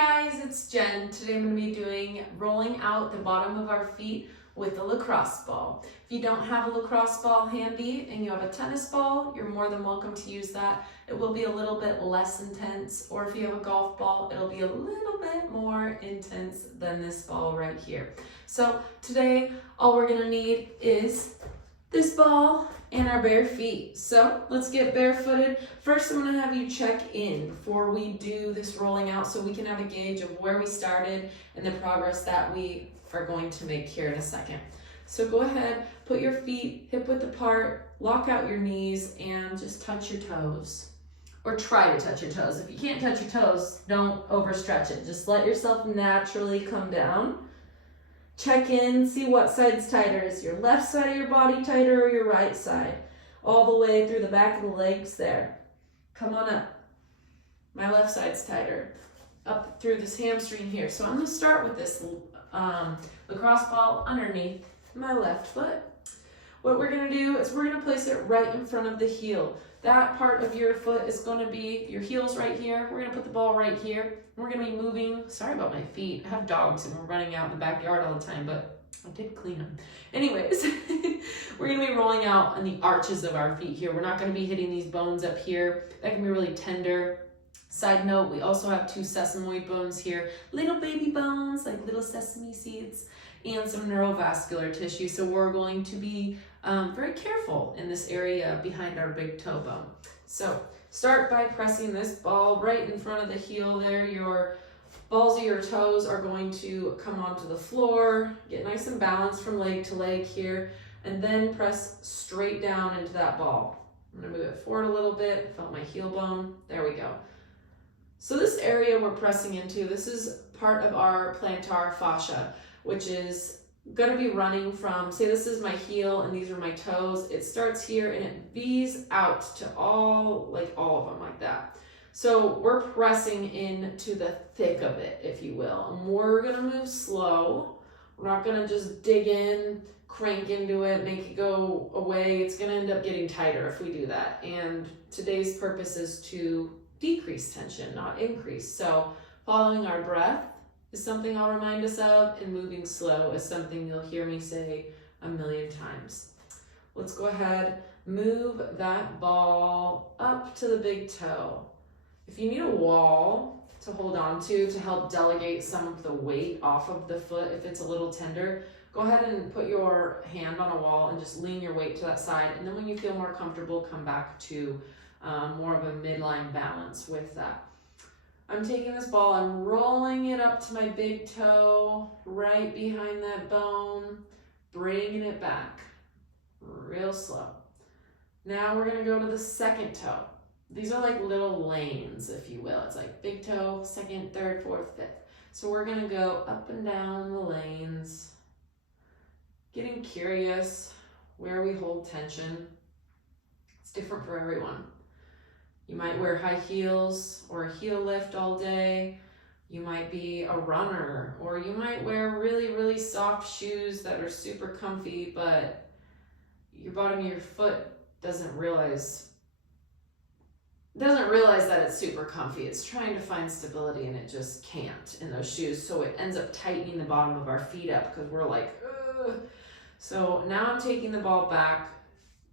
guys, it's Jen. Today I'm going to be doing rolling out the bottom of our feet with a lacrosse ball. If you don't have a lacrosse ball handy and you have a tennis ball, you're more than welcome to use that. It will be a little bit less intense, or if you have a golf ball, it'll be a little bit more intense than this ball right here. So today, all we're going to need is this ball and our bare feet. So let's get barefooted. First, I'm gonna have you check in before we do this rolling out so we can have a gauge of where we started and the progress that we are going to make here in a second. So go ahead, put your feet hip width apart, lock out your knees, and just touch your toes. Or try to touch your toes. If you can't touch your toes, don't overstretch it. Just let yourself naturally come down. Check in, see what side's tighter. Is your left side of your body tighter or your right side? All the way through the back of the legs there. Come on up. My left side's tighter. Up through this hamstring here. So I'm going to start with this lacrosse ball underneath my left foot. What we're going to do is we're going to place it right in front of the heel. That part of your foot is going to be, your heel's right here. We're going to put the ball right here. We're going to be moving, sorry about my feet. I have dogs and we're running out in the backyard all the time, but I did clean them. Anyways, we're going to be rolling out on the arches of our feet here. We're not going to be hitting these bones up here. That can be really tender. Side note, we also have two sesamoid bones here. Little baby bones, like little sesame seeds, and some neurovascular tissue. So we're going to be very careful in this area behind our big toe bone. So start by pressing this ball right in front of the heel there. Your balls of your toes are going to come onto the floor. Get nice and balanced from leg to leg here, and then press straight down into that ball. I'm gonna move it forward a little bit. Felt my heel bone. There we go. So this area we're pressing into, this is part of our plantar fascia, which is going to be running from, say this is my heel and these are my toes. It starts here and it V's out to all of them like that. So we're pressing into the thick of it, if you will. And we're going to move slow. We're not going to just dig in, crank into it, make it go away. It's going to end up getting tighter if we do that. And today's purpose is to decrease tension, not increase. So following our breath is something I'll remind us of, and moving slow is something you'll hear me say a million times. Let's go ahead, move that ball up to the big toe. If you need a wall to hold on to help delegate some of the weight off of the foot, if it's a little tender, go ahead and put your hand on a wall and just lean your weight to that side. And then when you feel more comfortable, come back to more of a midline balance with that. I'm taking this ball, I'm rolling it up to my big toe, right behind that bone, bringing it back, real slow. Now we're gonna go to the second toe. These are like little lanes, if you will. It's like big toe, second, third, fourth, fifth. So we're gonna go up and down the lanes, getting curious where we hold tension. It's different for everyone. You might wear high heels or a heel lift all day. You might be a runner, or you might wear really, really soft shoes that are super comfy, but your bottom of your foot doesn't realize that it's super comfy. It's trying to find stability and it just can't in those shoes. So it ends up tightening the bottom of our feet up because we're like, ugh. So now I'm taking the ball back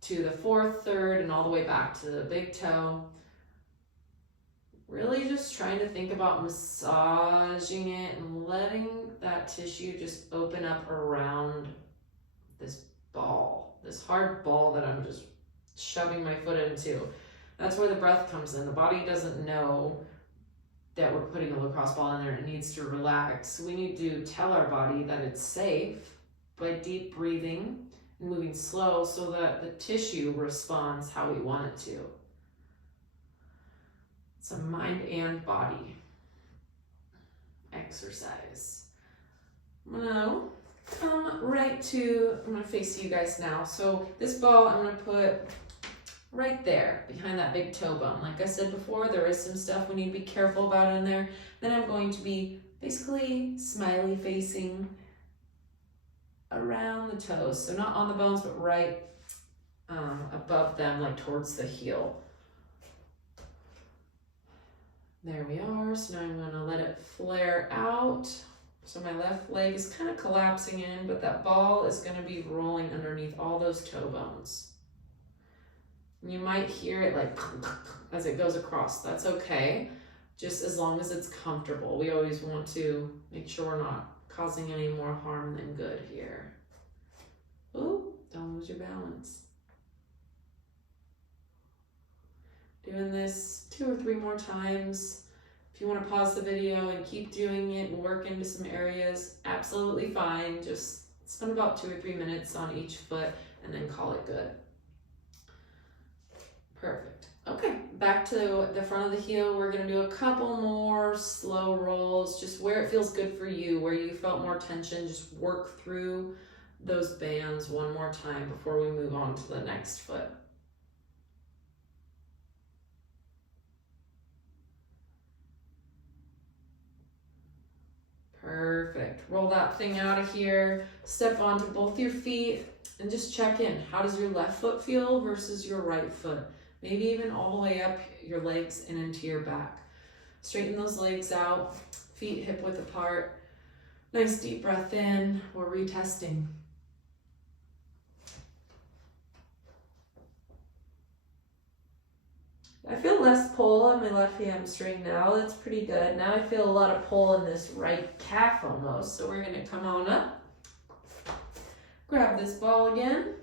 to the fourth, third, and all the way back to the big toe. Really just trying to think about massaging it and letting that tissue just open up around this ball, this hard ball that I'm just shoving my foot into. That's where the breath comes in. The body doesn't know that we're putting a lacrosse ball in there. It needs to relax. We need to tell our body that it's safe by deep breathing and moving slow so that the tissue responds how we want it to. It's a mind and body exercise. I'm gonna face you guys now. So this ball I'm gonna put right there behind that big toe bone. Like I said before, there is some stuff we need to be careful about in there. Then I'm going to be basically smiley facing around the toes. So not on the bones, but right above them, like towards the heel. There we are. So now I'm gonna let it flare out. So my left leg is kind of collapsing in, but that ball is gonna be rolling underneath all those toe bones. You might hear it like as it goes across. That's okay, just as long as it's comfortable. We always want to make sure we're not causing any more harm than good here. Ooh, don't lose your balance. Doing this 2 or 3 more times. If you want to pause the video and keep doing it and work into some areas, absolutely fine. Just spend about 2 or 3 minutes on each foot and then call it good. Perfect. Okay, back to the front of the heel. We're going to do a couple more slow rolls, just where it feels good for you, where you felt more tension. Just work through those bands one more time before we move on to the next foot. Perfect. Roll that thing out of here. Step onto both your feet and just check in. How does your left foot feel versus your right foot? Maybe even all the way up your legs and into your back. Straighten those legs out, feet hip width apart. Nice deep breath in. We're retesting. I feel less pull on my left hamstring now. That's pretty good. Now I feel a lot of pull in this right calf almost. So we're going to come on up. Grab this ball again.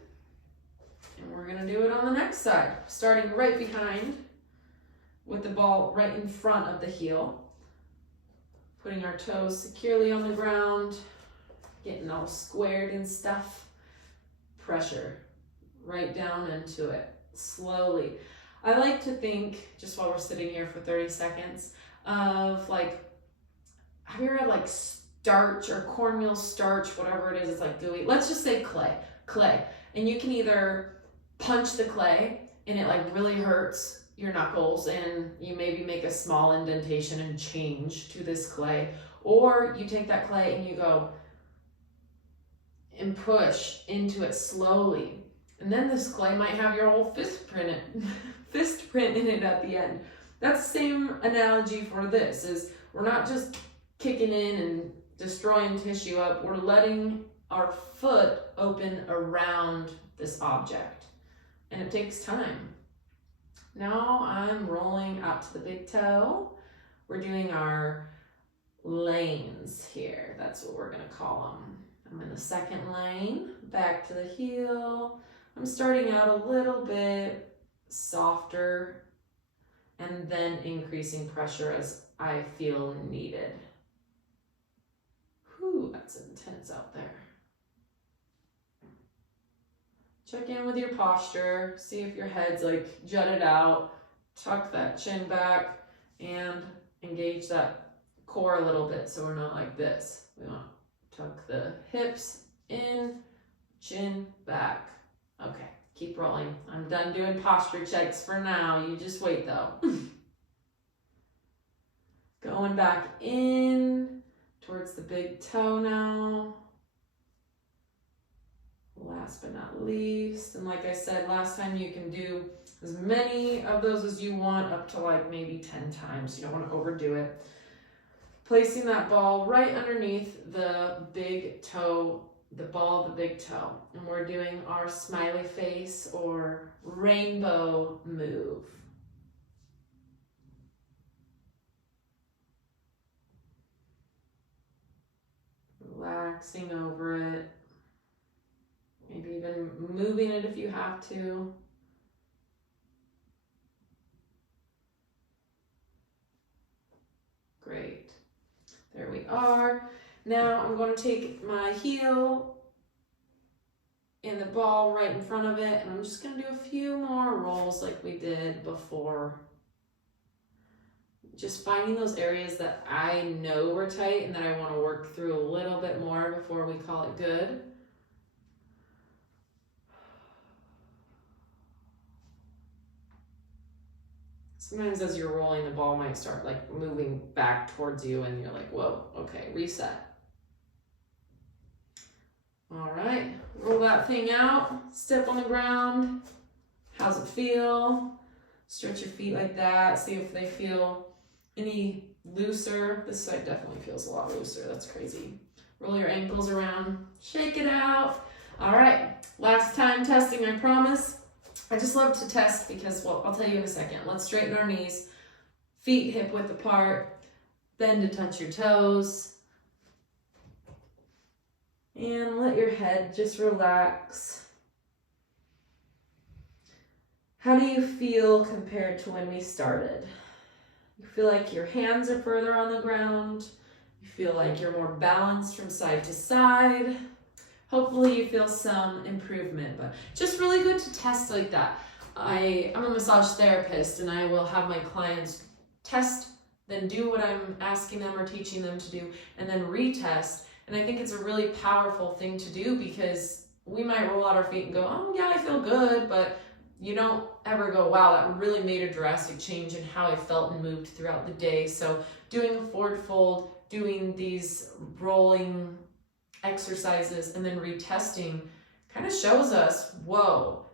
And we're going to do it on the next side. Starting right behind with the ball right in front of the heel. Putting our toes securely on the ground. Getting all squared and stuff. Pressure right down into it. Slowly. I like to think, just while we're sitting here for 30 seconds, of like, have you ever had like starch or cornmeal starch, whatever it is, it's like gooey. Let's just say clay. And you can either punch the clay and it like really hurts your knuckles and you maybe make a small indentation and change to this clay, or you take that clay and you go and push into it slowly. And then this clay might have your whole fist print in it at the end. That's the same analogy for this, is we're not just kicking in and destroying tissue up, we're letting our foot open around this object. And it takes time. Now I'm rolling out to the big toe. We're doing our lanes here. That's what we're gonna call them. I'm in the second lane, back to the heel. I'm starting out a little bit softer and then increasing pressure as I feel needed. Whew, that's intense out there. Check in with your posture. See if your head's like jutted out. Tuck that chin back and engage that core a little bit so we're not like this. We want to tuck the hips in, chin back. Okay. Keep rolling. I'm done doing posture checks for now. You just wait though. Going back in towards the big toe now. Last but not least, and like I said last time, you can do as many of those as you want, up to like maybe 10 times. You don't want to overdo it. Placing that ball right underneath the big toe, the ball of the big toe. And we're doing our smiley face or rainbow move. Relaxing over it. Maybe even moving it if you have to. Great. There we are. Now I'm going to take my heel and the ball right in front of it, and I'm just going to do a few more rolls like we did before. Just finding those areas that I know were tight and that I want to work through a little bit more before we call it good. Sometimes as you're rolling, the ball might start like moving back towards you and you're like, whoa, okay, reset. All right, roll that thing out, step on the ground. How's it feel? Stretch your feet like that, see if they feel any looser. This side definitely feels a lot looser. That's crazy. Roll your ankles around, shake it out. All right, last time testing, I promise. I just love to test because, well, I'll tell you in a second. Let's straighten our knees, feet hip width apart, bend to touch your toes, and let your head just relax. How do you feel compared to when we started? You feel like your hands are further on the ground. You feel like you're more balanced from side to side. Hopefully you feel some improvement, but just really good to test like that. I'm a massage therapist, and I will have my clients test, then do what I'm asking them or teaching them to do, and then retest. And I think it's a really powerful thing to do, because we might roll out our feet and go, oh yeah, I feel good, but you don't ever go, wow, that really made a drastic change in how I felt and moved throughout the day. So doing a forward fold, doing these rolling exercises, and then retesting kind of shows us, whoa,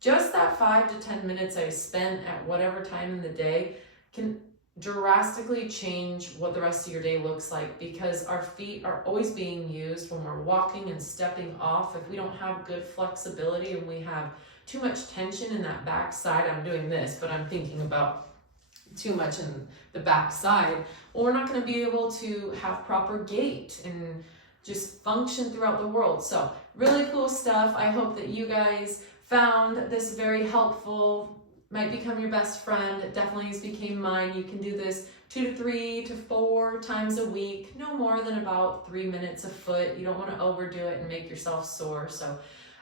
just that 5 to 10 minutes I spent at whatever time in the day can drastically change what the rest of your day looks like, because our feet are always being used when we're walking and stepping off. If we don't have good flexibility and we have too much tension in that back side, I'm doing this, but I'm thinking about too much in the back side, well, we're not going to be able to have proper gait and just function throughout the world. So really cool stuff. I hope that you guys found this very helpful. Might become your best friend. It definitely has became mine. You can do this 2 to 3 to 4 times a week, no more than about 3 minutes a foot. You don't want to overdo it and make yourself sore. So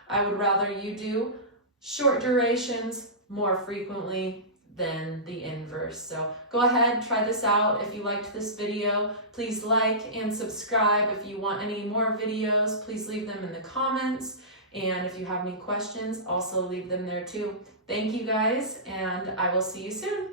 I would rather you do short durations more frequently than the inverse. So go ahead, try this out. If you liked this video, please like and subscribe. If you want any more videos, please leave them in the comments. And if you have any questions, also leave them there too. Thank you guys, and I will see you soon.